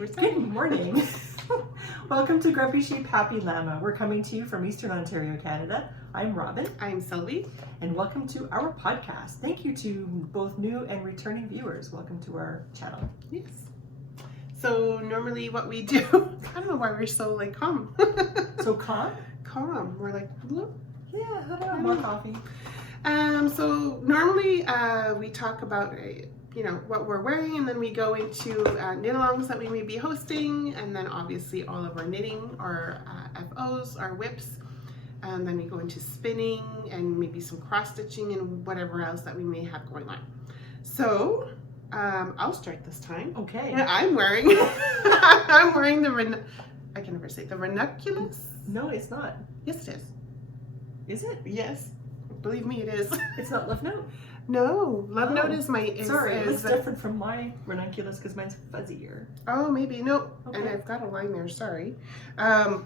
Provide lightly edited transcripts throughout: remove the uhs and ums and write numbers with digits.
Good morning. Welcome to Grumpy Sheep Happy Llama. We're coming to you from Eastern Ontario, Canada. I'm Robin. I'm Sylvie. And welcome to our podcast. Thank you to both new and returning viewers. Welcome to our channel. Yes. So normally what we do, I don't know why we're so like calm. So calm? Calm. We're like, whoop. Yeah, I don't know. More coffee. So normally we talk about what we're wearing, and then we go into knit-alongs that we may be hosting, and then obviously all of our knitting, our FOs, our whips, and then we go into spinning and maybe some cross-stitching and whatever else that we may have going on. So I'll start this time. Okay. I'm wearing the I can never say the ranunculus. No, it's not. Yes, it is. Is it? Yes, believe me, it is. It's not Love Note? No, Love Oh. Note is my. Sorry, it's different from my ranunculus because mine's fuzzier. Oh, maybe no. Okay. And I've got a line there. Sorry. I'm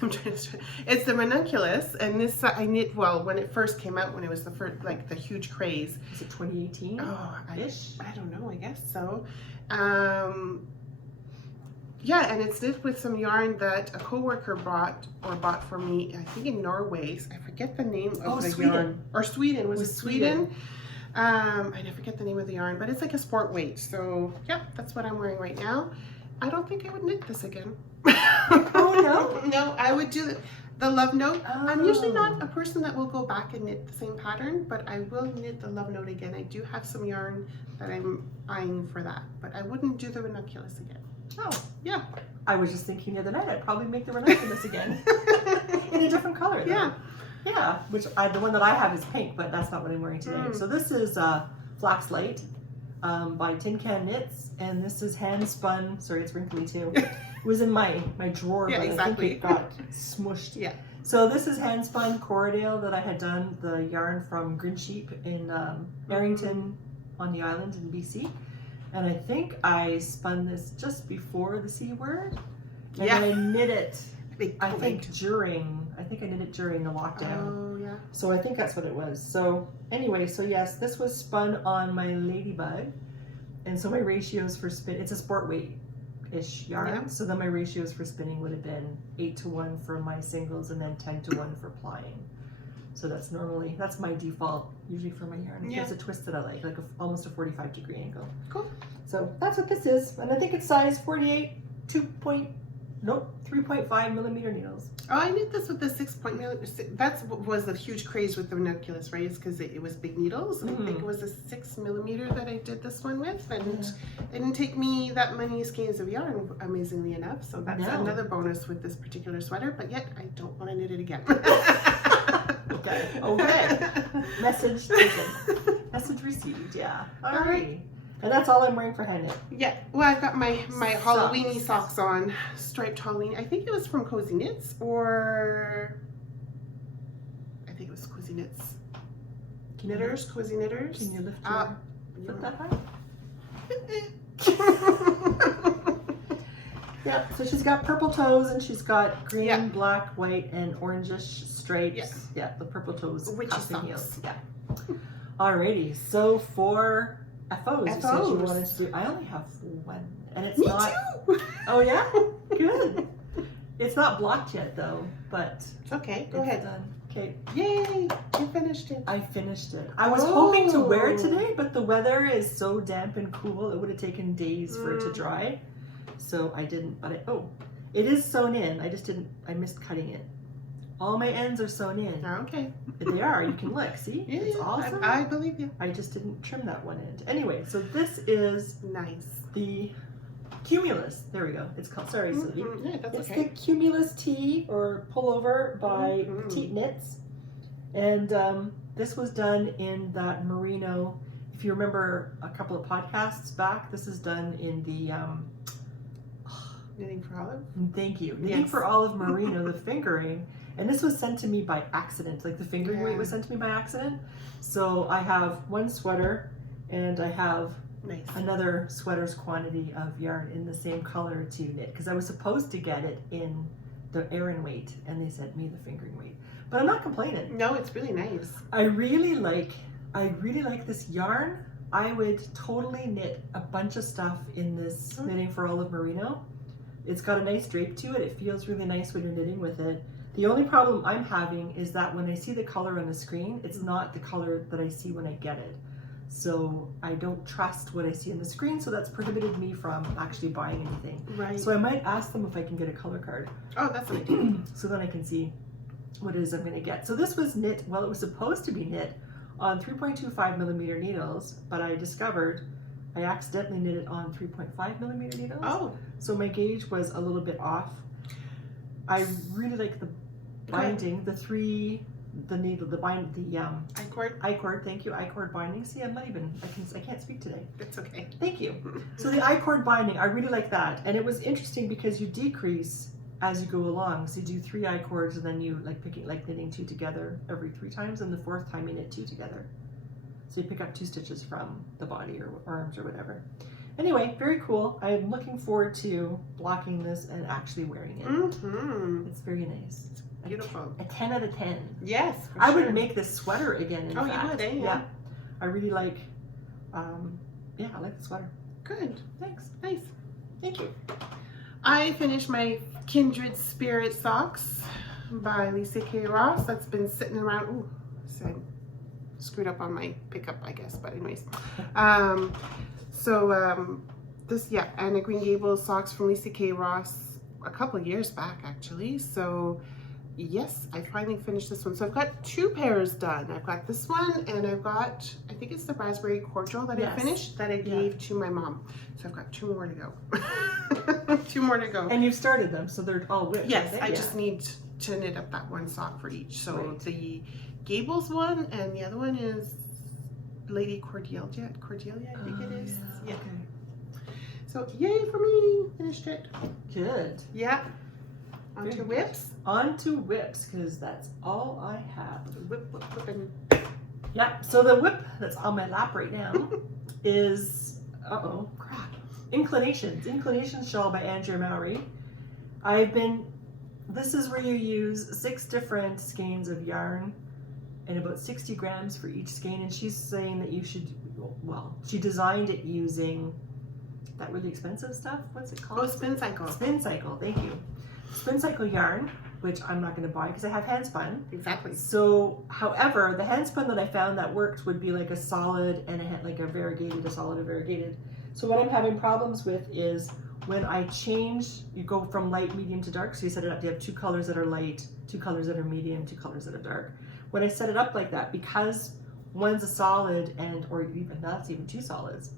trying to. It's the ranunculus, and this I knit when it first came out, when it was the first, like the huge craze. Is it 2018? Oh, Ish? I don't know. I guess so. Yeah, and it's knit with some yarn that a coworker bought for me, I think in Norway. I forget the name of the Sweden. yarn. Or Sweden. Was it Sweden. Sweden? I forget the name of the yarn, but it's like a sport weight. So, yeah, that's what I'm wearing right now. I don't think I would knit this again. Oh, no? No, I would do the Love Note. Oh. I'm usually not a person that will go back and knit the same pattern, but I will knit the Love Note again. I do have some yarn that I'm eyeing for that, but I wouldn't do the ranunculus again. Oh. Yeah. I was just thinking the other night I'd probably make the ranunculus again. In a different color, though. Yeah. Yeah, the one that I have is pink, but that's not what I'm wearing today. So this is Flax Light by Tin Can Knits, and this is hand spun. Sorry, it's wrinkly too. It was in my drawer, Yeah, but exactly. I think it got smushed. Yeah. So this is hand spun Corriedale that I had done the yarn from Green Sheep in Barrington on the island in BC. And I think I spun this just before the C word. And Yeah. I knit it, I think knit it during the lockdown. Oh, yeah. So I think that's what it was. So anyway, so yes, this was spun on my Ladybug. And so my ratios for it's a sport weight-ish yarn. Yeah. So then my ratios for spinning would have been 8-to-1 for my singles and then 10-to-1 for plying. So that's my default usually for my yarn. It gives a twist that I like almost a 45-degree angle. Cool. So that's what this is. And I think it's size 48, 3.5 millimeter needles. Oh, I knit this with the 6.0. That's what was the huge craze with the ranunculus, right? It's because it was big needles. I think it was a 6 millimeter that I did this one with, and it didn't take me that many skeins of yarn, amazingly enough. So that's another bonus with this particular sweater. But yet, I don't want to knit it again. Okay. Message taken. Message received. Yeah. All right. And that's all I'm wearing for hand knit. Yeah, well, I've got my Halloweeny socks on, striped Halloween. I think it was from Cozy Knits, or I think it was Cozy Knits. Cozy Knitters. Can you lift your foot that high? Yeah, so she's got purple toes and she's got green, black, white, and orangish stripes. Yeah, the purple toes. Witchy cuffing socks. heels. Yeah. Alrighty, so for FOs, you said you wanted to do. I only have one, and it's Me not. too. Oh yeah, good. It's not blocked yet though, but It's okay. Go it's ahead. done. Okay, Yay! You finished it. I finished it. I was hoping to wear it today, but the weather is so damp and cool. It would have taken days for it to dry, so I didn't. But it is sewn in. I missed cutting it. All my ends are sewn in. Okay. They are. You can look. See? Yeah, It's awesome. I believe you. I just didn't trim that one end. Anyway, so this is Nice. the Cumulus. There we go. It's called. Sorry, Sylvie. Yeah, that's It's okay. the Cumulus Tee or pullover by Petite Knits, and this was done in that merino. If you remember a couple of podcasts back, this is done in the. Knitting for Olive. Thank you. Knitting for Olive merino, the fingering. And this was sent to me by accident. Like the fingering weight was sent to me by accident. So I have one sweater and I have another sweater's quantity of yarn in the same color to knit. Because I was supposed to get it in the Aran weight and they sent me the fingering weight. But I'm not complaining. No, it's really nice. I really like this yarn. I would totally knit a bunch of stuff in this Knitting for Olive Merino. It's got a nice drape to it. It feels really nice when you're knitting with it. The only problem I'm having is that when I see the color on the screen, it's not the color that I see when I get it. So I don't trust what I see on the screen, so that's prohibited me from actually buying anything. Right. So I might ask them if I can get a color card. Oh, that's an idea. So then I can see what it is I'm going to get. So this was knit, well, it was supposed to be knit on 3.25 millimeter needles, but I discovered I accidentally knit it on 3.5 millimeter needles. Oh. So my gauge was a little bit off. I really like the binding, I-cord, thank you, I-cord binding. See, I can't speak today. It's okay. Thank you. So the I-cord binding, I really like that. And it was interesting because you decrease as you go along. So you do 3 I-cords and then you knitting 2 together every 3 times, and the 4th time you knit 2 together. So you pick up 2 stitches from the body or arms or whatever. Anyway, very cool. I'm looking forward to blocking this and actually wearing it. Mm-hmm. It's very nice. Beautiful. A 10 out of 10. Yes, I would make this sweater again, in fact. You would, eh? Yeah. I really like, I like the sweater. Good. Thanks. Nice. Thank you. I finished my Kindred Spirit socks by Lisa K. Ross. That's been sitting around. Ooh, I screwed up on my pickup, I guess, but anyways. Anna Green Gables socks from Lisa K. Ross a couple of years back, actually. So yes, I finally finished this one. So I've got 2 pairs done. I've got this one, and I've got, I think it's the raspberry cordial that I finished that I gave to my mom. So I've got 2 more to go. 2 more to go. And you've started them, so they're all whipped. Yes, I just need to knit up that one sock for each. So the Gables one, and the other one is Lady Cordelia, I think it is. Yeah. Okay. So yay for me, finished it. Good. Yeah. On to Good. whips. On to whips, because that's all I have. Whip, and Yeah, so the whip that's on my lap right now is, Inclinations Shawl by Andrea Mowry. This is where you use 6 different skeins of yarn and about 60 grams for each skein, and she's saying that you should, she designed it using that really expensive stuff. What's it called? Oh, Spin Cycle. Spin Cycle, thank you. Spin Cycle yarn, which I'm not going to buy because I have hand spun. Exactly. So, however, the hand spun that I found that worked would be like a solid and a variegated, a solid, a variegated. So what I'm having problems with is when I change, you go from light, medium to dark. So you set it up, you have 2 colors that are light, 2 colors that are medium, 2 colors that are dark. When I set it up like that, because one's a solid or even that's even 2 solids,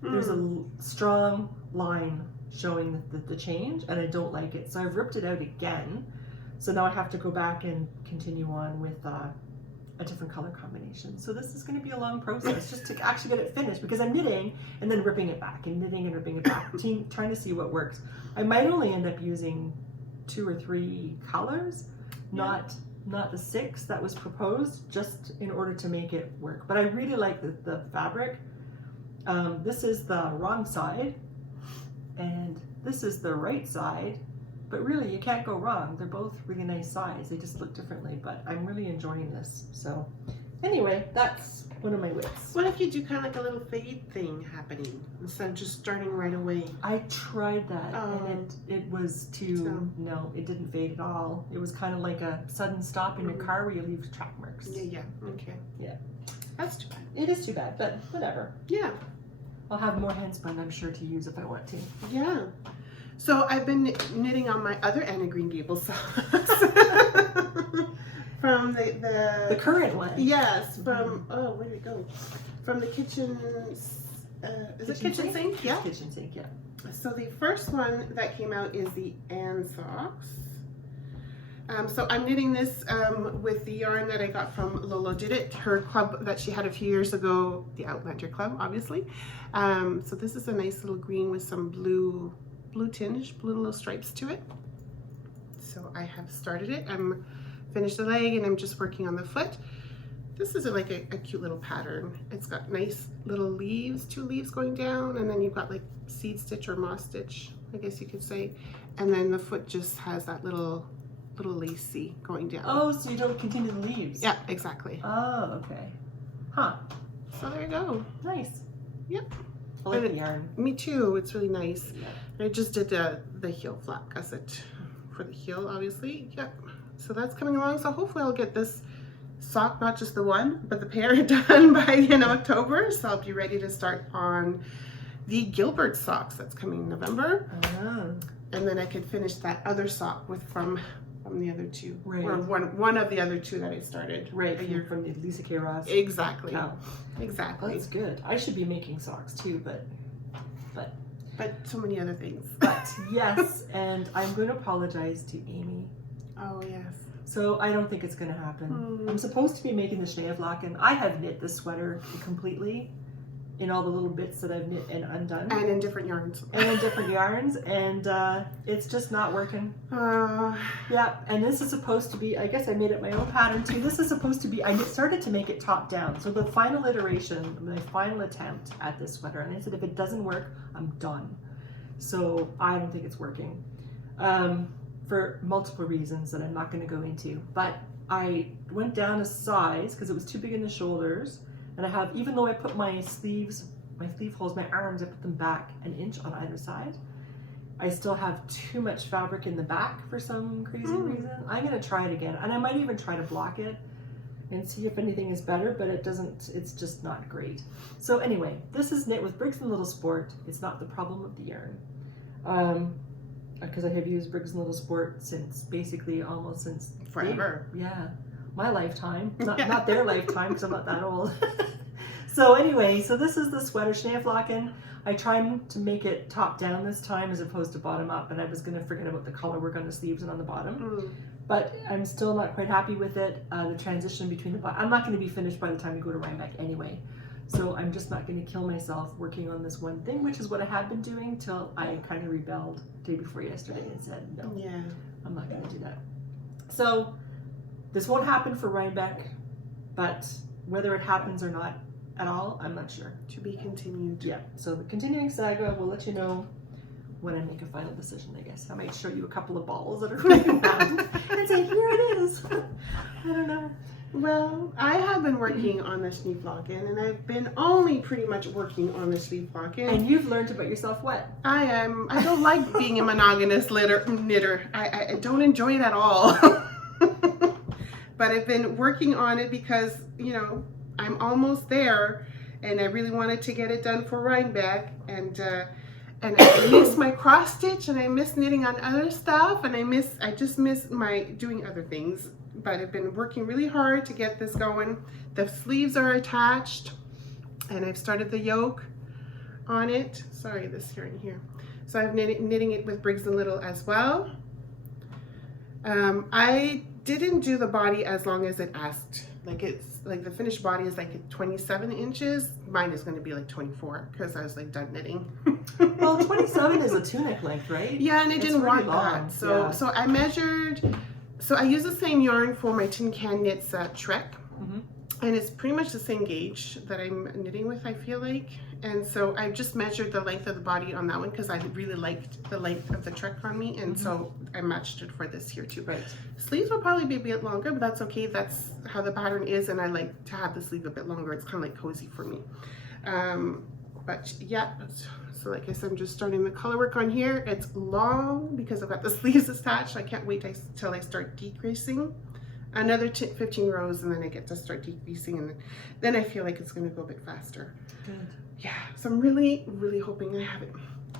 there's a strong line showing the change, and I don't like it. So I've ripped it out again. So now I have to go back and continue on with a different color combination. So this is going to be a long process just to actually get it finished, because I'm knitting and then ripping it back and knitting and ripping it back, trying to see what works. I might only end up using 2 or 3 colors, not the 6 that was proposed, just in order to make it work. But I really like the fabric. This is the wrong side, and this is the right side, but really you can't go wrong. They're both really nice size. They just look differently, but I'm really enjoying this. So anyway, that's one of my whips. What if you do kind of like a little fade thing happening instead of just starting right away? I tried that, and it was no, it didn't fade at all. It was kind of like a sudden stop in your car where you leave track marks. Yeah, okay. Yeah. That's too bad. It is too bad, but whatever. Yeah. I'll have more hand spun, I'm sure, to use if I want to. Yeah. So I've been knitting on my other Anna Green Gables socks. From the current one. Yes, from where did it go? From the kitchen. Is it kitchen sink? Yeah. Kitchen sink, yeah. So the first one that came out is the Ann socks. So I'm knitting this with the yarn that I got from Lolo Did It, her club that she had a few years ago, the Outlander Club, obviously. So this is a nice little green with some blue tinge, blue little stripes to it. So I have started it. I'm finished the leg and I'm just working on the foot. This is like a cute little pattern. It's got nice little leaves, 2 leaves going down, and then you've got like seed stitch or moss stitch, I guess you could say. And then the foot just has that little lacy going down. Oh, so you don't continue the leaves? Yeah, exactly. Oh, okay. Huh. So there you go. Nice. Yep. I like the yarn. Me too. It's really nice. Yeah. I just did the heel flap gusset for the heel, obviously. Yep. So that's coming along. So hopefully I'll get this sock, not just the one, but the pair done by the end of October. So I'll be ready to start on the Gilbert socks that's coming in November. And then I could finish that other sock with from the other two. Right. Or one of the other two that I started. Right, a year from the Lisa K. Ross. Exactly. Oh, Exactly. that's good. I should be making socks too, but so many other things. But yes, and I'm going to apologize to Amy. Oh yes. So I don't think it's going to happen. I'm supposed to be making the Schneeflaken. I have knit the sweater completely in all the little bits that I've knit and undone. And in different yarns. And in different yarns, and it's just not working. Yeah, and this is supposed to be, I guess I made it my own pattern too. This is supposed to be, I started to make it top down. So the final iteration, my final attempt at this sweater, and I said if it doesn't work, I'm done. So I don't think it's working. For multiple reasons that I'm not going to go into. But I went down a size because it was too big in the shoulders. And I have, even though I put my sleeve holes, my arms, I put them back an inch on either side, I still have too much fabric in the back for some crazy reason. I'm going to try it again. And I might even try to block it and see if anything is better, but it's just not great. So anyway, this is knit with Briggs & Little Sport. It's not the problem of the yarn. Because I have used Briggs & Little Sport basically almost since Forever. Yeah, my lifetime, not their lifetime because I'm not that old. So anyway, so this is the sweater Schneeflaken. I tried to make it top down this time as opposed to bottom up, and I was going to forget about the color work on the sleeves and on the bottom. But I'm still not quite happy with it. The transition between the bottom, I'm not going to be finished by the time we go to Rhinebeck anyway. So I'm just not going to kill myself working on this one thing, which is what I had been doing till I kind of rebelled day before yesterday and said, no, I'm not going to do that. So this won't happen for Rhinebeck, but whether it happens or not at all, I'm not sure. To be continued. Yeah, so the continuing saga, we'll let you know when I make a final decision, I guess. I might show you a couple of balls that are flying around and say, here it is. I don't know. Well, I have been working on the Schneeflaken, and I've been only pretty much working on the Schneeflaken. And you've learned about yourself what? I don't like being a monogamous knitter. I don't enjoy it at all. But I've been working on it because, you know, I'm almost there, and I really wanted to get it done for Rhinebeck, and I miss my cross stitch, and I miss knitting on other stuff, and I just miss my doing other things. But I've been working really hard to get this going. The sleeves are attached, and I've started the yoke on it. Sorry, this here and here. So I'm knitting it with Briggs & Little as well. I didn't do the body as long as it asked. Like the finished body is like 27 inches. Mine is going to be like 24 because I was like done knitting. Well, 27 is a tunic length, right? Yeah, and I didn't want long. that. So I measured. So I use the same yarn for my Tin Can Knits Trek, and it's pretty much the same gauge that I'm knitting with, I feel like. And so I just measured the length of the body on that one because I really liked the length of the Trek on me, and so I matched it for this here too. Right. Sleeves will probably be a bit longer, but that's okay. That's how the pattern is, and I like to have the sleeve a bit longer. It's kind of like cozy for me. But yeah, so like I said, I'm just starting the color work on here. It's long because I've got the sleeves attached. I can't wait till I start decreasing. Another 15 rows, and then I get to start decreasing, and then I feel like it's going to go a bit faster. Good. Yeah, so I'm really, really hoping I have it.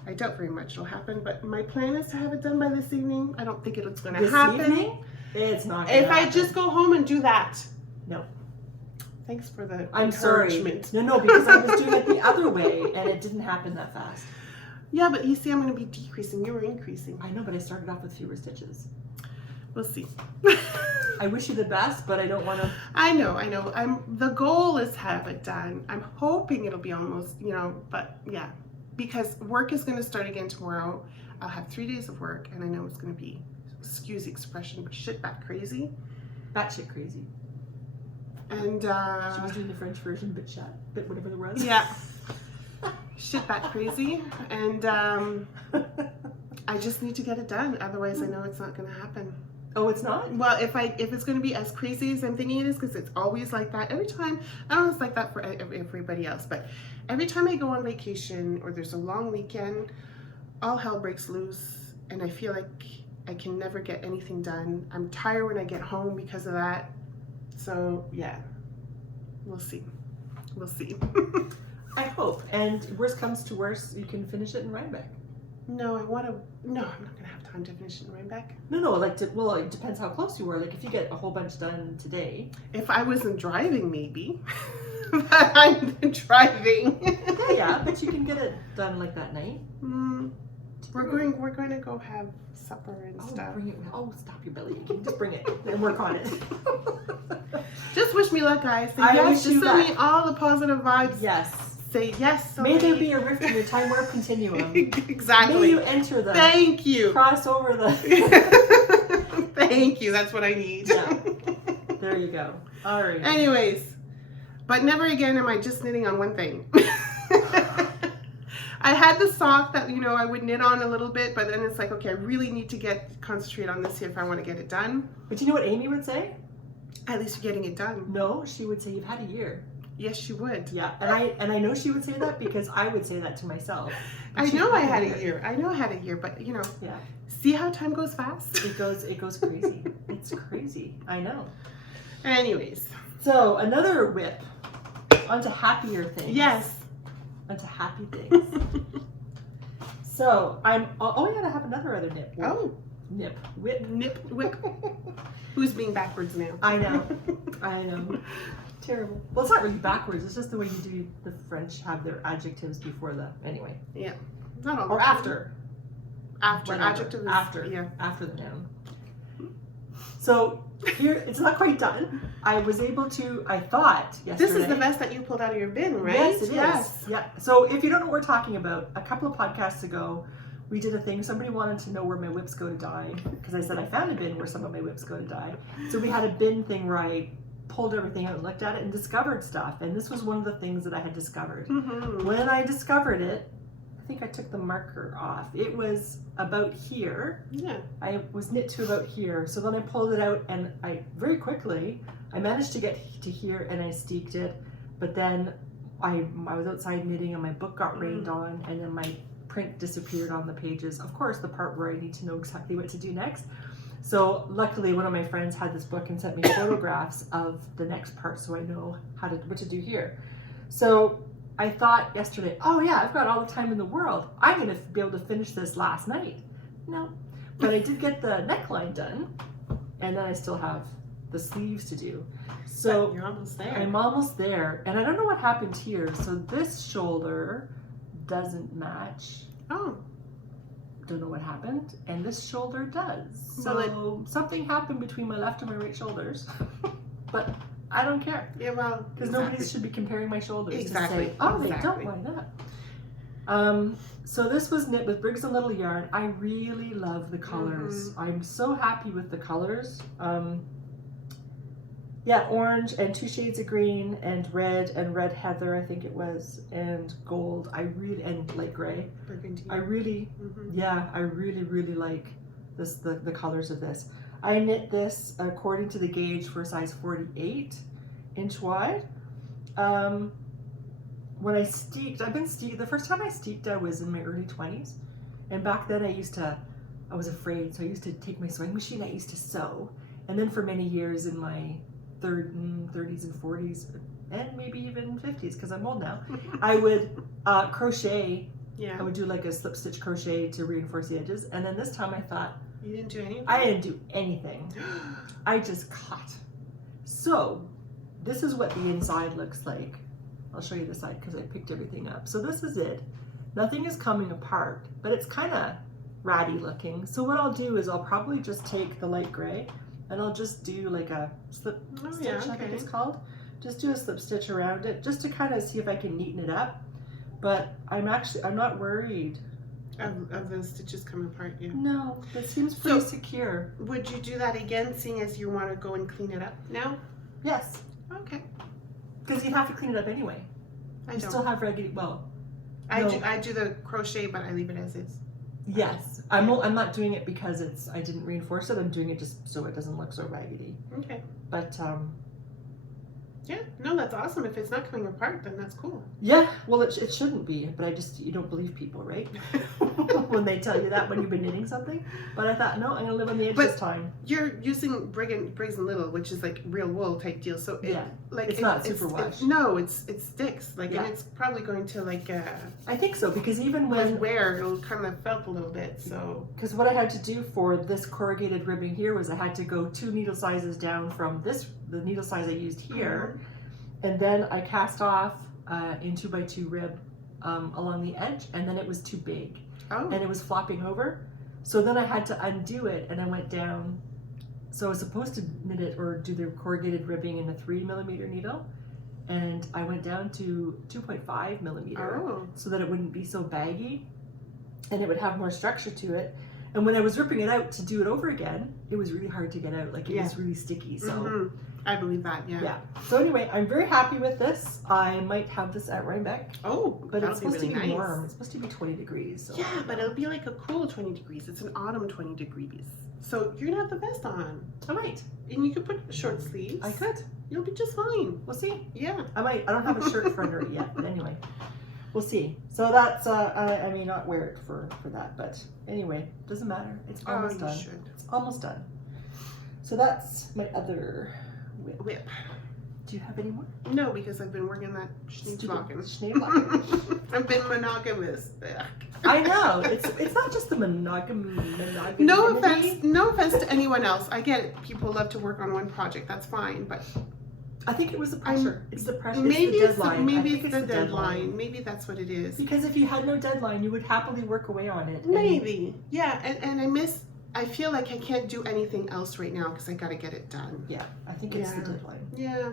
I doubt very much it'll happen, but my plan is to have it done by this evening. I don't think it's going to happen. This evening? It's not going to happen. If I just go home and do that. No. Thanks for the I'm sorry. No, because I was doing it the other way, and it didn't happen that fast. Yeah, but you see, I'm going to be decreasing. You were increasing. I know, but I started off with fewer stitches. We'll see. I wish you the best, but I don't want to. I know. The goal is to have it done. I'm hoping it'll be almost, but yeah, because work is going to start again tomorrow. I'll have 3 days of work, and I know it's going to be, excuse the expression, but shit bat crazy. Batshit crazy. And she was doing the French version, but whatever the word. Yeah. Shit bat crazy, and I just need to get it done. Otherwise, I know it's not going to happen. Oh, it's not? Well, if it's going to be as crazy as I'm thinking it is, because it's always like that every time. I don't know if it's like that for everybody else, but every time I go on vacation or there's a long weekend, all hell breaks loose, and I feel like I can never get anything done. I'm tired when I get home because of that. So yeah, we'll see. We'll see. I hope. And worst comes to worst, you can finish it in Rhinebeck. No, I'm not going to have time to finish it in Rhinebeck. No, like, well, it depends how close you are. Like, if you get a whole bunch done today. If I wasn't driving, maybe. But I'm driving. Yeah, but you can get it done like that night. We're going to go have supper and stuff. Bring it. Oh, stop your belly aching. Just bring it and work on it. Just wish me luck, guys. Say I yes. wish Just you send luck. me all the positive vibes. Yes. Say yes. So May there be a rift in your time warp continuum. Exactly. May you enter the. Thank you. Cross over the. Thank you. That's what I need. Yeah. There you go. All right. Anyways, but never again am I just knitting on one thing. I had the sock that, I would knit on a little bit, but then it's like, okay, I really need to concentrate on this here if I want to get it done. But you know what Amy would say? At least you're getting it done. No, she would say, you've had a year. Yes, she would. Yeah, and I know she would say that because I would say that to myself. I know I had a year. I know I had a year, but Yeah. See how time goes fast? It goes crazy. It's crazy. I know. Anyways. So another whip. Onto happier things. Yes. Onto happy things. So I gotta have another other nip. Whip. Who's being backwards now? I know. Terrible. Well, it's not really backwards. It's just the way you do. The French have their adjectives before the anyway. Yeah. Not all. Or after. After. Whatever. Adjective is After the noun. So here, it's not quite done. I was able to. I thought yesterday. This is the vest that you pulled out of your bin, right? Yes, it is. Yeah. So if you don't know what we're talking about, a couple of podcasts ago, we did a thing. Somebody wanted to know where my whips go to die because I said I found a bin where some of my whips go to die. So we had a bin thing where I pulled everything out and looked at it and discovered stuff. And this was one of the things that I had discovered. Mm-hmm. When I discovered it, I think I took the marker off. It was about here. Yeah. I was knit to about here. So then I pulled it out and I managed to get to here and I steeked it. But then I was outside knitting and my book got rained on and then my print disappeared on the pages. Of course, the part where I need to know exactly what to do next. So luckily one of my friends had this book and sent me photographs of the next part so I know what to do here. So I thought yesterday, oh yeah, I've got all the time in the world. I'm going to be able to finish this last night. No, but I did get the neckline done and then I still have the sleeves to do. So you're almost there. I'm almost there and I don't know what happened here. So this shoulder doesn't match. Oh. Don't know what happened. And this shoulder does. So something happened between my left and my right shoulders. But I don't care. Yeah, well, because nobody should be comparing my shoulders exactly. to say, oh, they don't, why not? So this was knit with Briggs & Little yarn. I really love the colors. I'm so happy with the colors. Yeah, orange and 2 shades of green and red heather, I think it was, and gold. And light gray. Burgundy. I really like this. The colors of this. I knit this according to the gauge for size 48 inch wide. When I steeked, the first time I steeked I was in my early 20s. And back then I was afraid, so I used to take my sewing machine, I used to sew. And then for many years in my 30s and 40s, and maybe even 50s, because I'm old now, I would crochet. Yeah. I would do like a slip stitch crochet to reinforce the edges. And then this time I thought, you didn't do anything? I didn't do anything. I just cut. So this is what the inside looks like. I'll show you the side because I picked everything up. So this is it. Nothing is coming apart, but it's kind of ratty looking. So what I'll do is I'll probably just take the light gray and I'll just do like a slip stitch, I think it's called. Just do a slip stitch around it just to kind of see if I can neaten it up. But I'm not worried. Of the stitches coming apart, yeah. No, it seems pretty secure. Would you do that again, seeing as you want to go and clean it up now? Yes. Okay. Because you'd have to clean it up anyway. I don't. Still have regular, I do the crochet, but I leave it as is. Yes, I'm not doing it because I didn't reinforce it. I'm doing it just so it doesn't look so raggedy. Okay. But Yeah, no, that's awesome. If it's not coming apart, then that's cool. yeah, well, it shouldn't be. But you don't believe people, right? When they tell you that when you've been knitting something. But I thought, no, I'm gonna live on the edge this time. You're using Briggs and Little, which is like real wool type deal. So it's not superwash. No, it sticks. Like, Yeah. and it's probably going to like I think so, because even when wear, it'll kind of felt a little bit. So because what I had to do for this corrugated ribbing here was I had to go 2 needle sizes down from the needle size I used here, and then I cast off in 2x2 rib along the edge, and then it was too big. Oh. And it was flopping over. So then I had to undo it, and I went down. So I was supposed to knit it or do the corrugated ribbing in a 3mm needle, and I went down to 2.5mm so that it wouldn't be so baggy and it would have more structure to it. And when I was ripping it out to do it over again, it was really hard to get out. Like, it was really sticky. So I believe that. Yeah. So anyway, I'm very happy with this. I might have this at Rhinebeck. Oh, but it's supposed really to be nice. warm. It's supposed to be 20 degrees. So. Yeah, but it'll be like a cool 20 degrees. It's an autumn 20 degrees. So you're gonna have the vest on. I might. And you could put short sleeves. I could. You'll be just fine. We'll see. Yeah. I might. I don't have a shirt for under it yet, but anyway, we'll see. So that's. I may not wear it for that, but anyway, doesn't matter. It's almost done. Should. It's almost done. So that's my other whip. Do you have any more? No, because I've been working that Schneeflocken. I've been monogamous. I know. It's not just the monogamy. No offense to anyone else. I get it. People love to work on one project. That's fine, but I think it was the pressure. It's the pressure. Maybe it's the deadline. Maybe it's the deadline. Maybe that's what it is. Because if you had no deadline, you would happily work away on it. Maybe. Yeah, and I feel like I can't do anything else right now because I got to get it done. Yeah, I think it's the deadline. Yeah.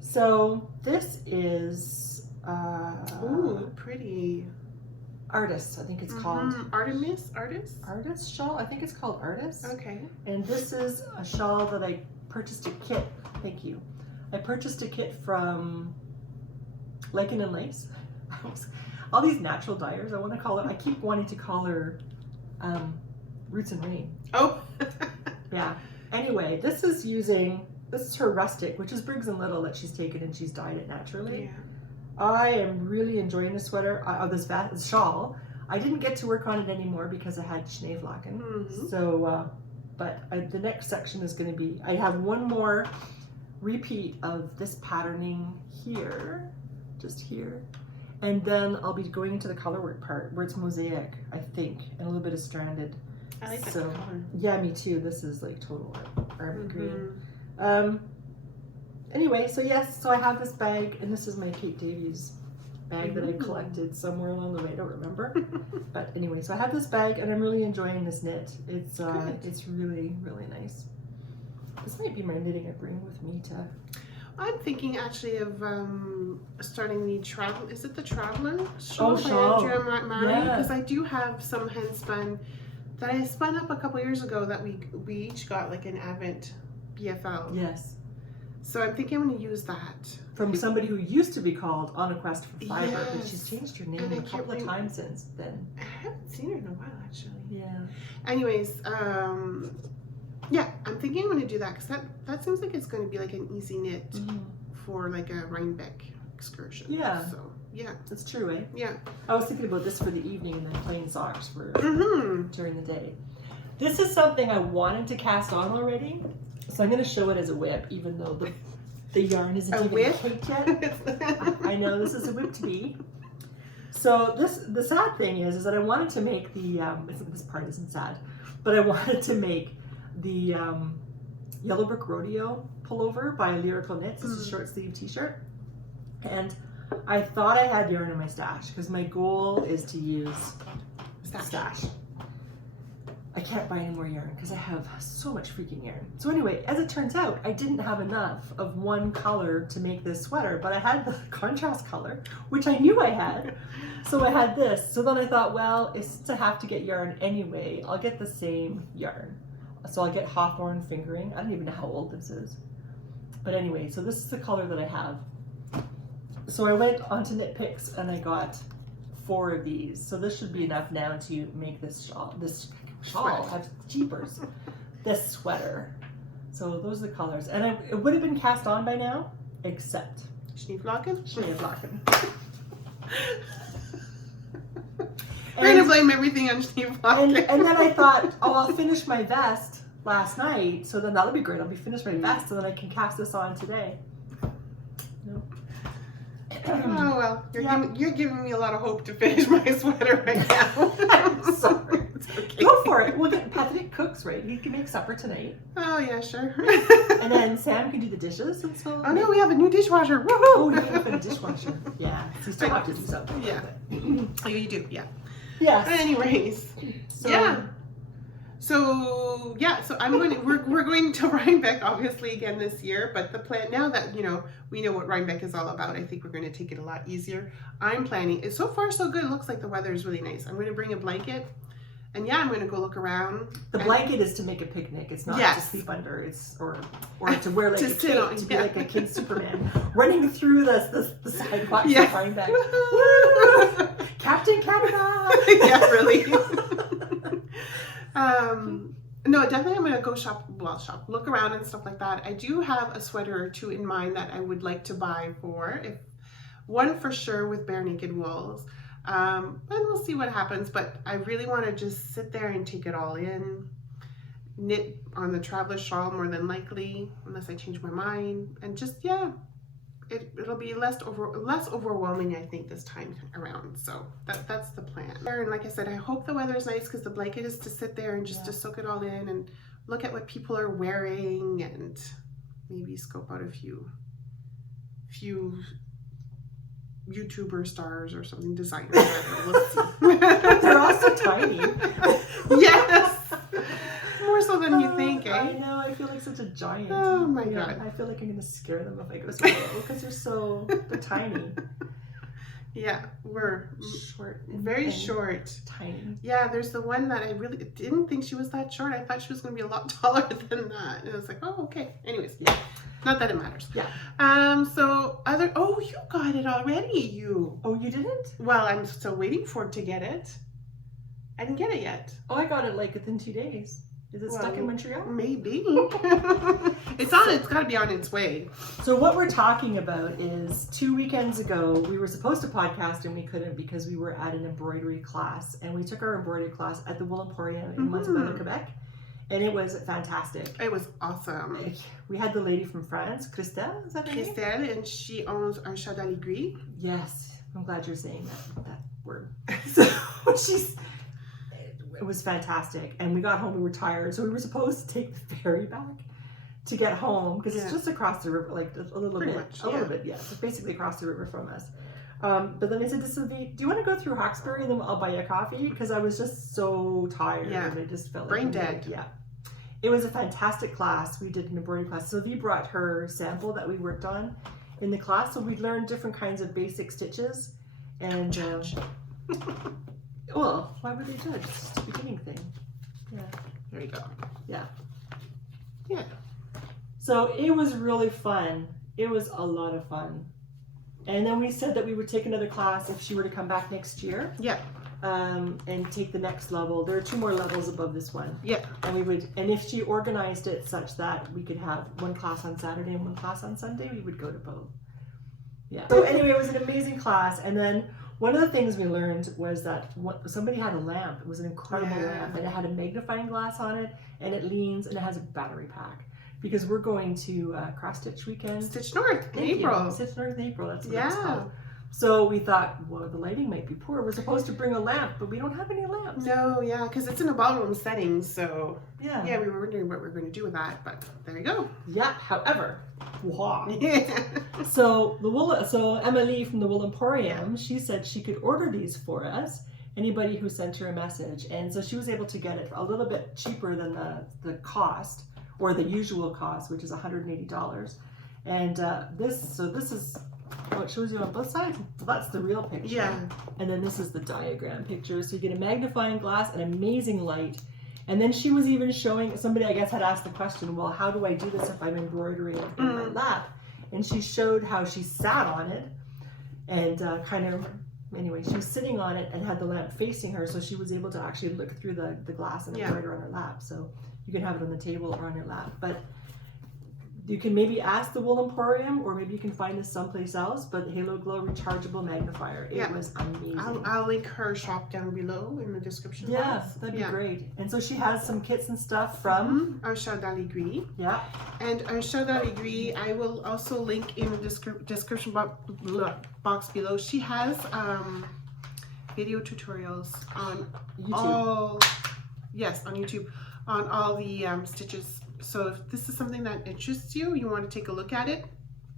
So this is ooh, pretty. Artist, I think it's called. Artist shawl. I think it's called Artist. Okay. And this is a shawl that I purchased a kit. Thank you. I purchased a kit from Lichen and Lace. All these natural dyers. I want to call it. I keep wanting to call her Roots and Rain. Oh. Yeah. Anyway, this is her rustic, which is Briggs and Little that she's taken and she's dyed it naturally. Yeah. I am really enjoying this sweater, this shawl. I didn't get to work on it anymore because I had Schneeflocken. So, but the next section is going to be, I have one more repeat of this patterning here, just here. And then I'll be going into the colorwork part where it's mosaic, I think, and a little bit of stranded. I like that color. Yeah, me too. This is like total army green. Anyway, so yes, so I have this bag, and this is my Kate Davies bag that I collected somewhere along the way. I don't remember. But anyway, so I have this bag, and I'm really enjoying this knit. It's really, really nice. This might be my knitting I bring with me to... I'm thinking actually of starting the travel. Is it the Traveler shawl? By Andrea Mari? Yeah. Because I do have some hand spun that I spun up a couple years ago that we each got like an Advent BFL. Yes. So I'm thinking I'm going to use that. From somebody who used to be called On a Quest for Fiber, but Yes. she's changed her name a couple of times since then. I haven't seen her in a while actually. Yeah. Anyways, yeah, I'm thinking I'm going to do that because that seems like it's going to be like an easy knit for like a Rhinebeck excursion. Yeah. So, yeah. That's true, eh? Yeah. I was thinking about this for the evening and then plain socks for Mm-hmm. during the day. This is something I wanted to cast on already, so I'm going to show it as a whip, even though the yarn isn't even caked yet. I know this is a whip to be. So the sad thing is that I wanted to make the this part isn't sad, but I wanted to make the Yellow Brick Rodeo pullover by Lyrical Knits. It's a short sleeve t-shirt, and I thought I had yarn in my stash because my goal is to use stash. I can't buy any more yarn because I have so much freaking yarn. So anyway, as it turns out, I didn't have enough of one color to make this sweater, but I had the contrast color, which I knew I had. So I had this. So then I thought, well, since I have to get yarn anyway, I'll get the same yarn. So I'll get Hawthorne fingering. I don't even know how old this is. But anyway, so this is the color that I have. So I went onto Knit Picks and I got 4 of these. So this should be enough now to make this shawl have jeepers. This sweater. So those are the colors. And it would have been cast on by now, except Schneeflocken? Schneeflocken. We're going to blame everything on Schneeflocken. And then I thought, oh, I'll finish my vest last night, so then that'll be great. I'll be finished my vest, and then I can cast this on today. No. Oh, well, you're giving me a lot of hope to finish my sweater right now. I'm sorry. It's okay. Go for it. We'll get Patrick cooks, right? He can make supper tonight. Oh, yeah, sure. And then Sam can do the dishes. And so oh, no, we have a new dishwasher. Woohoo! Oh, you have a dishwasher. Yeah. So you still have to do something. Yeah. Oh, you do, yeah. Yes. Anyways, So, yeah. So we're going to Rhinebeck obviously again this year, but the plan now that we know what Rhinebeck is all about, I think we're going to take it a lot easier. I'm planning. It's so far so good. It looks like the weather is really nice. I'm going to bring a blanket, and I'm going to go look around. The blanket is to make a picnic. It's not to sleep under. It's or to wear like to a sit cape, on, to be like a kid Superman running through the sidewalk Yeah. of Rhinebeck. Woo! Captain Canada. Yeah, really. No, definitely I'm gonna go look around and stuff like that. I do have a sweater or two in mind that I would like to buy one for sure with Bare Naked Wools. And we'll see what happens, but I really want to just sit there and take it all in. Knit on the traveler shawl more than likely, unless I change my mind, and just it'll be less overwhelming, I think, this time around. So that's the plan. And like I said, I hope the weather is nice because the blanket is to sit there and just to soak it all in and look at what people are wearing and maybe scope out a few YouTuber stars or something, designers. We'll see. They're also tiny. Yes. More so than you think, eh? I know. I feel like such a giant. Oh my God. I feel like I'm gonna scare them if I go slow because they're tiny. Yeah, we're Short. very short. Tiny. Yeah, there's the one that I really didn't think she was that short. I thought she was going to be a lot taller than that. And I was like, oh, okay. Anyways, not that it matters. Yeah. You got it already, you. Oh, you didn't? Well, I'm still waiting for it to get it. I didn't get it yet. Oh, I got it like within 2 days. Is it stuck in Montreal? Maybe. It's got to be on its way. So what we're talking about is 2 weekends ago, we were supposed to podcast and we couldn't because we were at an embroidery class. And we took our embroidery class at the Wool Emporium in Montebello, Quebec. And it was fantastic. It was awesome. We had the lady from France, Christelle, is that her name? Christelle, and she owns Un Chat d'Aligui. Yes, I'm glad you're saying that word. So it was fantastic. And we got home, we were tired. So we were supposed to take the ferry back to get home because it's just across the river, like a little bit. It's basically across the river from us. But then I said to Sylvie, do you want to go through Hawkesbury and then I'll buy you a coffee? Because I was just so tired and I just felt brain like dead. Yeah. It was a fantastic class. We did an embroidery class. Sylvie brought her sample that we worked on in the class. So we learned different kinds of basic stitches. And well, why would they judge? It's just a beginning thing. Yeah. There you go. Yeah. Yeah. So it was really fun. It was a lot of fun. And then we said that we would take another class if she were to come back next year. Yeah. And take the next level. There are 2 more levels above this one. Yeah. And if she organized it such that we could have one class on Saturday and one class on Sunday, we would go to both. Yeah. So anyway, it was an amazing class. And then one of the things we learned was that somebody had a lamp. It was an incredible lamp, and it had a magnifying glass on it, and it leans, and it has a battery pack. Because we're going to Cross Stitch Weekend. Stitch North in April. Stitch North in April, that's what it's called. So we thought, well, the lighting might be poor. We're supposed to bring a lamp, but we don't have any lamps. No, because it's in a ballroom setting, so yeah, we were wondering what we were going to do with that, but there you go. Yeah, however, So Emily from the Wool Emporium, she said she could order these for us, anybody who sent her a message, and so she was able to get it a little bit cheaper than the cost, or the usual cost, which is $180. And this is what shows you on both sides. Well, that's the real picture. Yeah. And then this is the diagram picture. So you get a magnifying glass, an amazing light. And then she was even showing, somebody I guess had asked the question, well, how do I do this if I'm embroidering in my lap? And she showed how she sat on it and kind of anyway, she was sitting on it and had the lamp facing her, so she was able to actually look through the glass and embroider on her lap. So you can have it on the table or on your lap. But you can maybe ask the Wool Emporium, or maybe you can find this someplace else, but Halo Glow rechargeable magnifier. It was amazing. I'll link her shop down below in the description box. That'd be great. And so she has some kits and stuff from Un Chat dans l'Aiguille. Yeah. And Un Chat dans l'Aiguille, I will also link in the description box below. She has video tutorials on YouTube. on YouTube, on all the stitches. So if this is something that interests you, you want to take a look at it,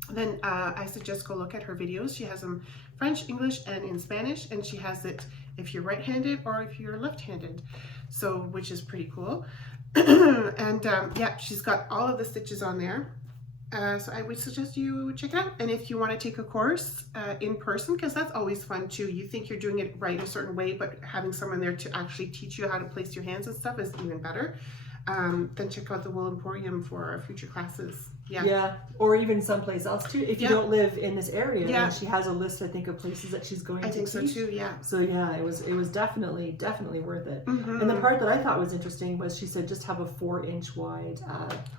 then I suggest go look at her videos. She has them French, English, and in Spanish, and she has it if you're right-handed or if you're left-handed, so which is pretty cool. And yeah, she's got all of the stitches on there. So I would suggest you check it out. And if you want to take a course in person, because that's always fun too. You think you're doing it right a certain way, but having someone there to actually teach you how to place your hands and stuff is even better. Then check out the Wool Emporium for future classes. Yeah, or even someplace else too. If you don't live in this area, then she has a list, I think, of places that she's going to teach. I think so too. Yeah. So yeah, it was definitely worth it. And the part that I thought was interesting was she said just have a 4-inch wide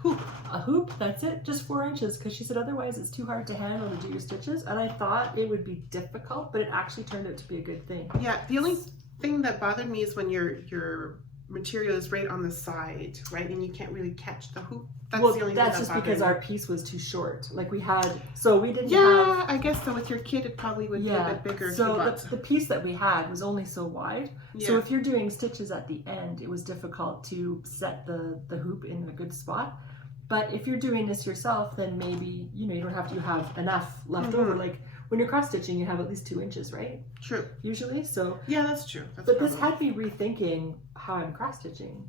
hoop. A hoop. That's it, just 4 inches, because she said otherwise it's too hard to handle to do your stitches. And I thought it would be difficult, but it actually turned out to be a good thing. Yeah. The only thing that bothered me is when your material is right on the side, right, and you can't really catch the hoop. That's the only that's thing just because our piece was too short. Like we had, so we didn't have. Yeah, I guess so. With your kid, it probably would be a bit bigger. So the piece that we had was only so wide. Yeah. So if you're doing stitches at the end, it was difficult to set the hoop in a good spot. But if you're doing this yourself, then maybe you don't have to have enough left over. Like when you're cross stitching, you have at least 2 inches, right? True. Usually, so. Yeah, that's true. But this had me rethinking how I'm cross stitching.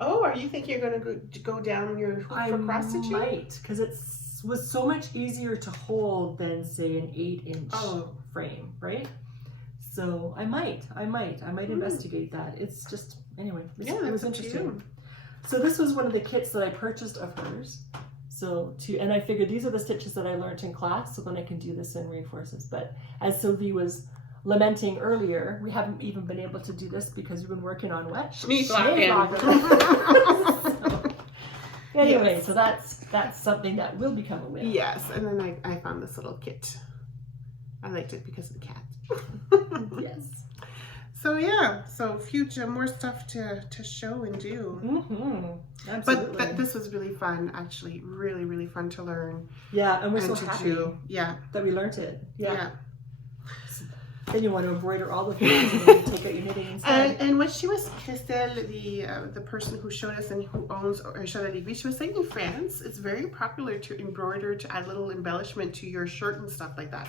Oh, are you think you're going to go down your hoop for cross stitching? I might, because it was so much easier to hold than say an 8-inch frame, right? So I might investigate that. It's just anyway. It was interesting. So this was one of the kits that I purchased of hers. So and I figured these are the stitches that I learned in class, so then I can do this in Reinforces. But as Sylvie was lamenting earlier, we haven't even been able to do this because we've been working on what? Schneeflappen. So anyway, so that's something that will become a win. Yes, and then I found this little kit. I liked it because of the cat. Yes. So yeah, so future more stuff to show and do. Absolutely. But this was really fun, actually, really, really fun to learn. Yeah, and we're so happy that we learned it. Yeah. Then you want to embroider all the things and then you take out your knitting instead. And when she was, Christelle, the person who showed us and who owns Un Chat dans l'Aiguille, she was saying in France, it's very popular to embroider, to add little embellishment to your shirt and stuff like that.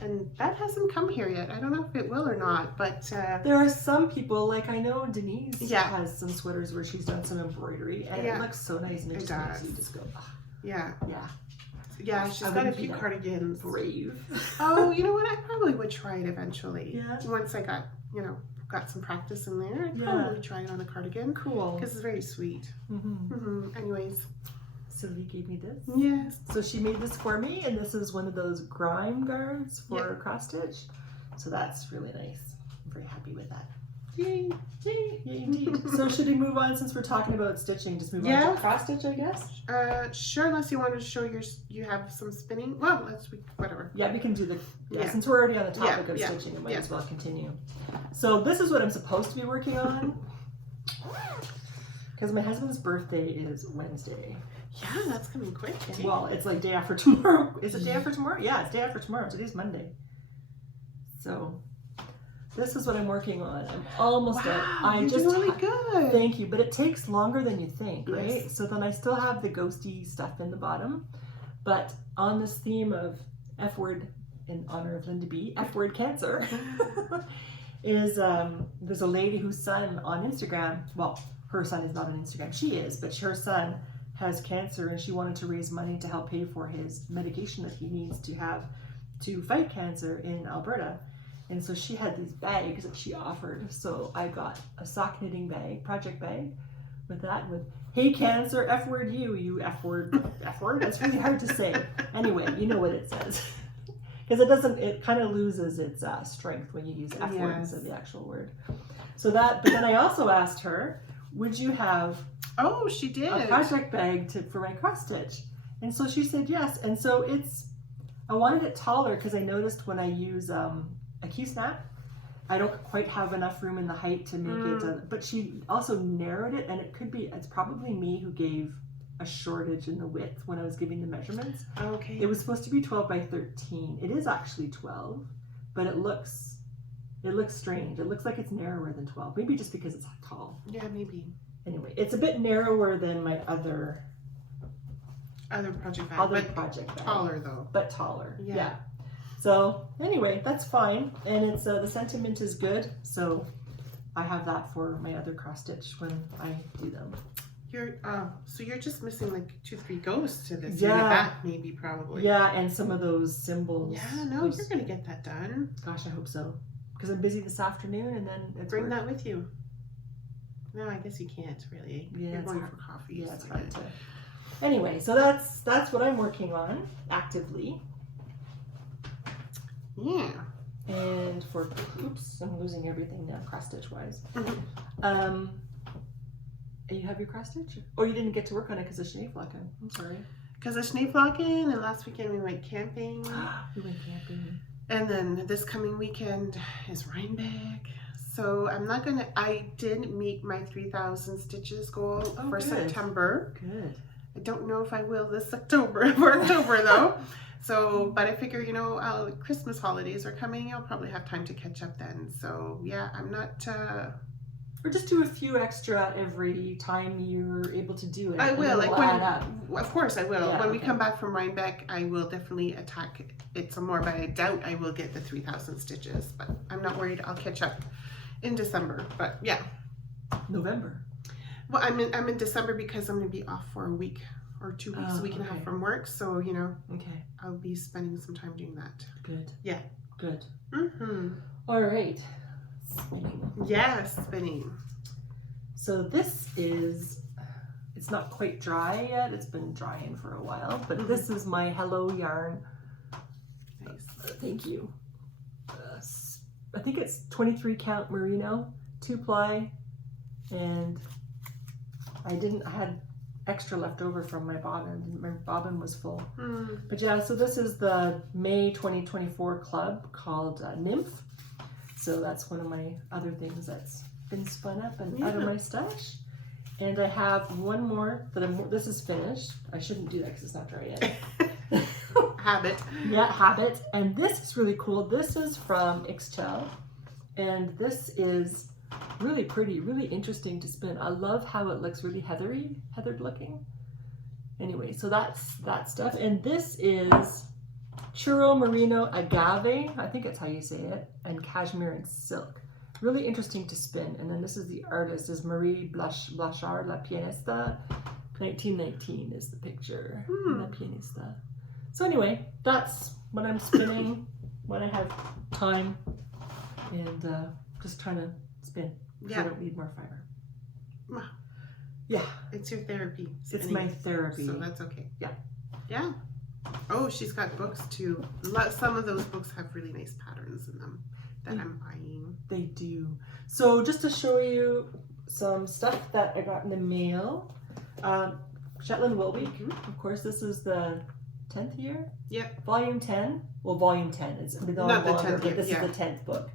And that hasn't come here yet. I don't know if it will or not, but... there are some people, like I know Denise has some sweaters where she's done some embroidery, and it looks so nice, and it just makes you just go, oh. Yeah, she's got a few cardigans. Brave. Oh, you know what? I probably would try it eventually. Yeah. Once I got some practice in there, I'd probably try it on a cardigan. Cool. Because it's very sweet. Anyways. Sylvie gave me this. Yes. So she made this for me, and this is one of those grime guards for cross stitch. So that's really nice. I'm very happy with that. Yay. Yay. Yay indeed. So should we move on, since we're talking about stitching? Just move on to cross stitch, I guess? Sure, unless you wanted to show you have some spinning. Well, whatever. Yeah, we can do since we're already on the topic of stitching, we might as well continue. So this is what I'm supposed to be working on. Because my husband's birthday is Wednesday. Yeah, that's coming quick. Eh? Well, it's like day after tomorrow. Is it day after tomorrow? Yeah, it's day after tomorrow. Today's Monday. So this is what I'm working on. I'm almost done. You're doing really good. Thank you, but it takes longer than you think, right? So then I still have the ghosty stuff in the bottom, but on this theme of F word in honor of Linda B, F word Cancer, is there's a lady whose son on Instagram. Well, her son is not on Instagram. She is, but her son has cancer, and she wanted to raise money to help pay for his medication that he needs to have to fight cancer in Alberta. And so she had these bags that she offered. So I got a sock knitting bag, project bag, with that, with "Hey Cancer, F word you F word." That's really hard to say. Anyway, you know what it says. Because because it kind of loses its strength when you use F word instead of the actual word. So but then I also asked her, would you have Oh, she did. a project bag for my cross stitch? And so she said yes. And so I wanted it taller because I noticed when I use a Q-snap, I don't quite have enough room in the height to make it, but she also narrowed it, and it's probably me who gave a shortage in the width when I was giving the measurements. Okay. It was supposed to be 12 by 13. It is actually 12, but it looks strange. It looks like it's narrower than 12, maybe just because it's tall. Yeah, maybe. Anyway, it's a bit narrower than my other project bag. Project bag. Taller though. But taller. Yeah. Yeah. So anyway, that's fine, and it's the sentiment is good. So I have that for my other cross stitch when I do them. So you're just missing like 2-3 ghosts to this. Yeah. In the back, maybe, probably. Yeah, and some of those symbols. Yeah, no, you're gonna get that done. Gosh, I hope so, because I'm busy this afternoon, and then Bring that with you. No, I guess you can't really. Yeah, You're it's going hard. for coffee. Yeah, it's so hard to. Anyway, so that's what I'm working on actively. Yeah. And oops, I'm losing everything now, cross stitch wise. You have your cross stitch? Oh, you didn't get to work on it because of Schneeflocken. I'm sorry. Because of Schneeflocken, and last weekend we went camping. We went camping. And then this coming weekend is Rhinebeck. So I did meet my 3,000 stitches goal for good. September. Good. I don't know if I will this October though. So, but I figure, Christmas holidays are coming. I'll probably have time to catch up then. So yeah, I'm not, Or just do a few extra every time you're able to do it. I will, like add up. Of course I will. Yeah, When we okay. come back from Rhinebeck, I will definitely attack it some more, but I doubt I will get the 3,000 stitches, but I'm not worried. I'll catch up in December, but yeah. November. Well, I'm in December because I'm going to be off for a week or 2 weeks, Oh, a week and a half okay. from work. So, Okay. I'll be spending some time doing that. Good. Yeah. Good. Mm-hmm. All right. Spinning. Yes, spinning. So it's not quite dry yet. It's been drying for a while, but this is my Hello Yarn. Nice. Thank you. I think it's 23 count merino, 2-ply, and I had extra left over from my bobbin. My bobbin was full. But yeah, so this is the May 2024 club called Nymph. So that's one of my other things that's been spun up and out of my stash. And I have one more this is finished. I shouldn't do that because it's not dry yet. Habit. Yeah, Habit. And this is really cool. This is from Ixchel. And this is really pretty, really interesting to spin. I love how it looks really heathered looking. Anyway, so that's that stuff. And this is Churro Merino Agave, I think that's how you say it, and Cashmere and Silk. Really interesting to spin. And then this is the artist, is Marie Blanchard, La Pianista. 1919 is the picture. La Pianista. So anyway, that's what I'm spinning when I have time, and just trying to spin. Yeah. I don't need more fiber. Wow. Yeah. It's your therapy. It's my therapy. So that's okay. Yeah. Yeah. Oh, she's got books too. Some of those books have really nice patterns in them that I'm buying. They do. So just to show you some stuff that I got in the mail. Shetland Wool Week. Of course, this is the 10th year? Yep. Volume 10. Well, volume 10. It's not Not the longer, 10th but year, this yeah. is the 10th book.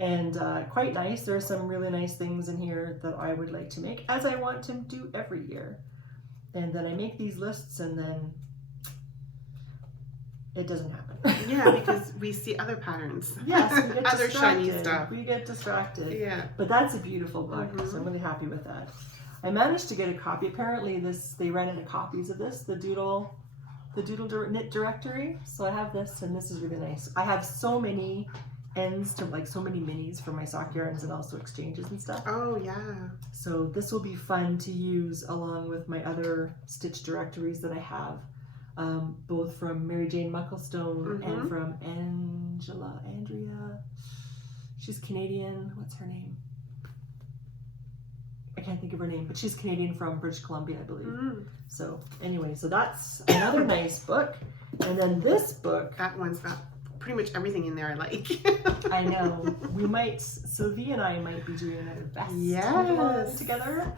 And quite nice. There are some really nice things in here that I would like to make, as I want to do every year. And then I make these lists, and then it doesn't happen. Yeah, because we see other patterns. Yes, we get other shiny distracted. stuff. We get distracted. Yeah. But that's a beautiful book, so I'm really happy with that. I managed to get a copy. Apparently, they ran out of copies of this, the Doodle Knit Directory. So I have this, and this is really nice. I have so many ends to so many minis for my sock yarns, and also exchanges and stuff. Oh yeah. So this will be fun to use along with my other stitch directories that I have, both from Mary Jane Mucklestone and from Andrea. She's Canadian. What's her name? I can't think of her name, but she's Canadian from British Columbia, I believe. So anyway, so that's another nice book. And then this book. That one's got pretty much everything in there I like. I know. Sylvie and I might be doing another vest Yes. together.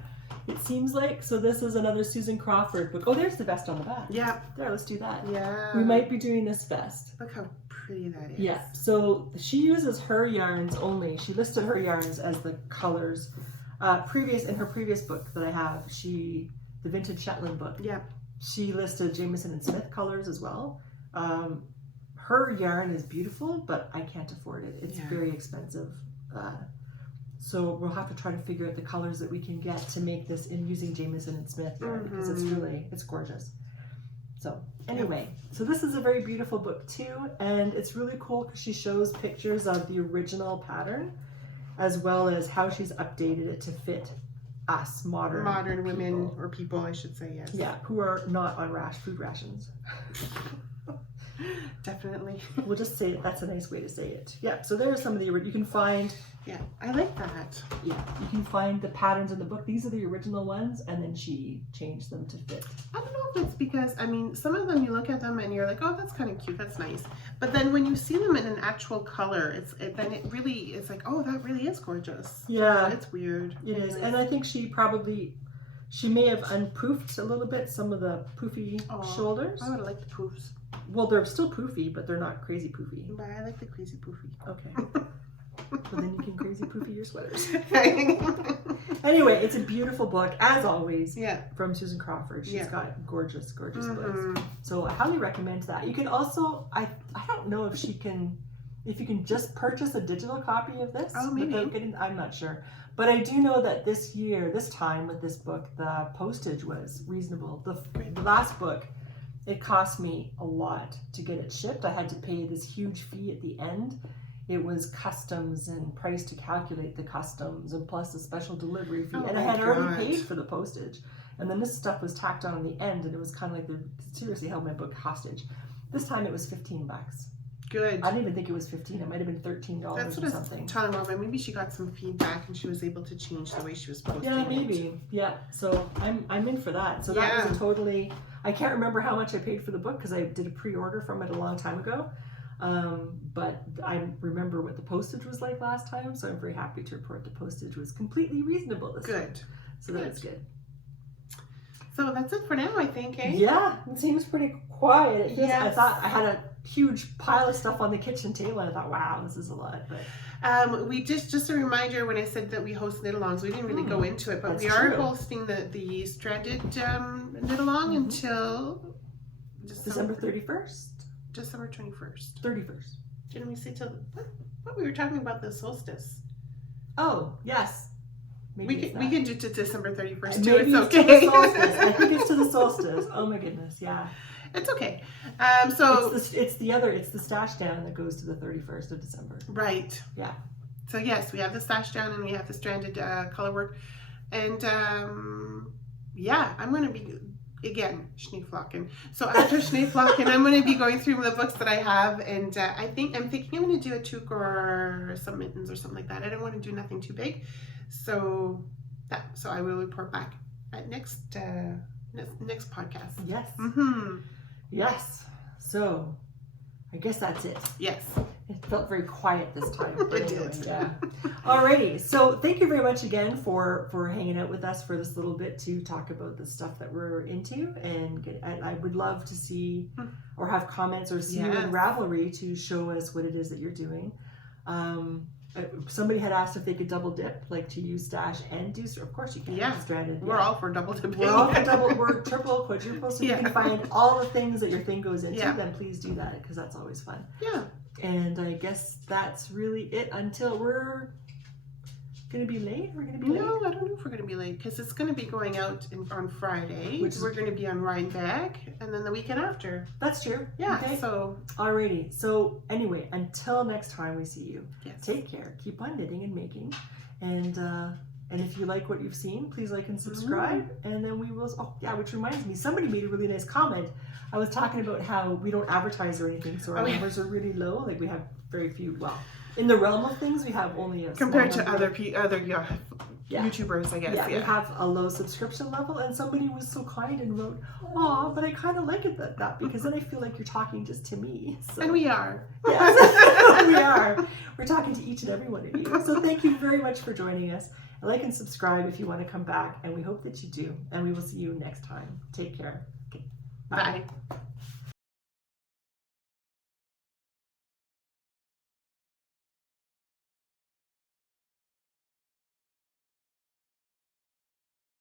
It seems like. So this is another Susan Crawford book. Oh, there's the vest on the back. Yeah. There, let's do that. Yeah. We might be doing this vest. Look how pretty that is. Yeah. So she uses her yarns only. She listed her yarns as the colors. In her previous book that I have, the Vintage Shetland book. Yeah. She listed Jamieson and Smith colors as well. Her yarn is beautiful, but I can't afford it. It's very expensive. So we'll have to try to figure out the colors that we can get to make this in using Jamieson and Smith yarn, because it's gorgeous. So anyway, so this is a very beautiful book too, and it's really cool because she shows pictures of the original pattern as well as how she's updated it to fit us modern women or people, I should say. Yes. Yeah, who are not on food rations. Definitely. We'll just say it. That's a nice way to say it. Yeah, so there are some of the, you can find. Yeah, I like that. Yeah, you can find the patterns in the book. These are the original ones, and then she changed them to fit. I don't know if it's because, I mean, some of them you look at them and you're like, oh, that's kind of cute, that's nice. But then when you see them in an actual color, then it really is like, oh, that really is gorgeous. Yeah. It's weird. It is, and I think she may have unpoofed a little bit some of the poofy shoulders. I would have liked the poofs. Well, they're still poofy, but they're not crazy poofy. But I like the crazy poofy. Okay. So then you can crazy poofy your sweaters. Anyway, it's a beautiful book, as always, from Susan Crawford. She's got gorgeous, gorgeous books. So I highly recommend that. You can also, I don't know if you can just purchase a digital copy of this. Oh, maybe. I'm not sure. But I do know that this time with this book, the postage was reasonable. The last book, it cost me a lot to get it shipped. I had to pay this huge fee at the end. It was customs and price to calculate the customs and plus a special delivery fee. And I had already paid for the postage. And then this stuff was tacked on the end, and it was kind of like they seriously held my book hostage. This time it was $15. Good. I didn't even think it was $15. It might have been $13 That's what or something. I was telling Robin. Maybe she got some feedback and she was able to change the way she was posting. Yeah, maybe. Yeah. So I'm in for that. So that was a totally. I can't remember how much I paid for the book because I did a pre-order from it a long time ago. But I remember what the postage was like last time, so I'm very happy to report the postage was completely reasonable this time. So that's good. So that's it for now, I think, eh? Yeah, it seems pretty quiet. I thought I had a huge pile of stuff on the kitchen table, and I thought, wow, this is a lot. But we just a reminder, when I said that we host knit-alongs, we didn't really go into it, but we are hosting the Stranded knit-along until December 31st? December 21st. 31st. Didn't we say till what we were talking about the solstice? Oh, yes. Maybe we can do to December 31st too. Maybe it's okay. To the solstice. I think it's to the solstice. Oh my goodness, yeah. It's okay. So it's the stash down that goes to the 31st of December. Right. Yeah. So yes, we have the stash down and we have the Stranded color work, and I'm going to be again Schneeflocken. So after Schneeflocken, I'm going to be going through the books that I have, and I'm thinking I'm going to do a toque or some mittens or something like that. I don't want to do nothing too big, so I will report back at next podcast. Yes. Mm-hmm. Yes. So I guess that's it. Yes. It felt very quiet this time. It did. Yeah. Alrighty. So thank you very much again for hanging out with us for this little bit to talk about the stuff that we're into, and I would love to see or have comments or see you in Ravelry to show us what it is that you're doing. Somebody had asked if they could double dip, like to use stash and do. Of course you can. Yeah. Stranded. We're all for double dipping. We're all for double. We're triple, quadruple. So you can find all the things that your thing goes into. Then please do that because that's always fun. Yeah. And I guess that's really it until we're going to be late. We're going to be late. No, I don't know if we're going to be late because it's going to be going out on Friday. We're going to be on Rhinebeck, and then the weekend after. That's true. Yeah. Okay. So. Alrighty. So anyway, until next time we see you. Yes. Take care. Keep on knitting and making, and if you like what you've seen, please like and subscribe. And then we will. Oh yeah, which reminds me, somebody made a really nice comment. I was talking about how we don't advertise or anything, so our numbers are really low. Like we have very few. Well, in the realm of things, we have only a compared small to number. other YouTubers, I guess. Yeah, we have a low subscription level, and somebody was so kind and wrote, "Aw, but I kind of like it that because then I feel like you're talking just to me." So, And we are. yes, we are. We're talking to each and every one of you. So thank you very much for joining us. Like and subscribe if you want to come back, and we hope that you do. And we will see you next time. Take care. Okay. Bye. Bye.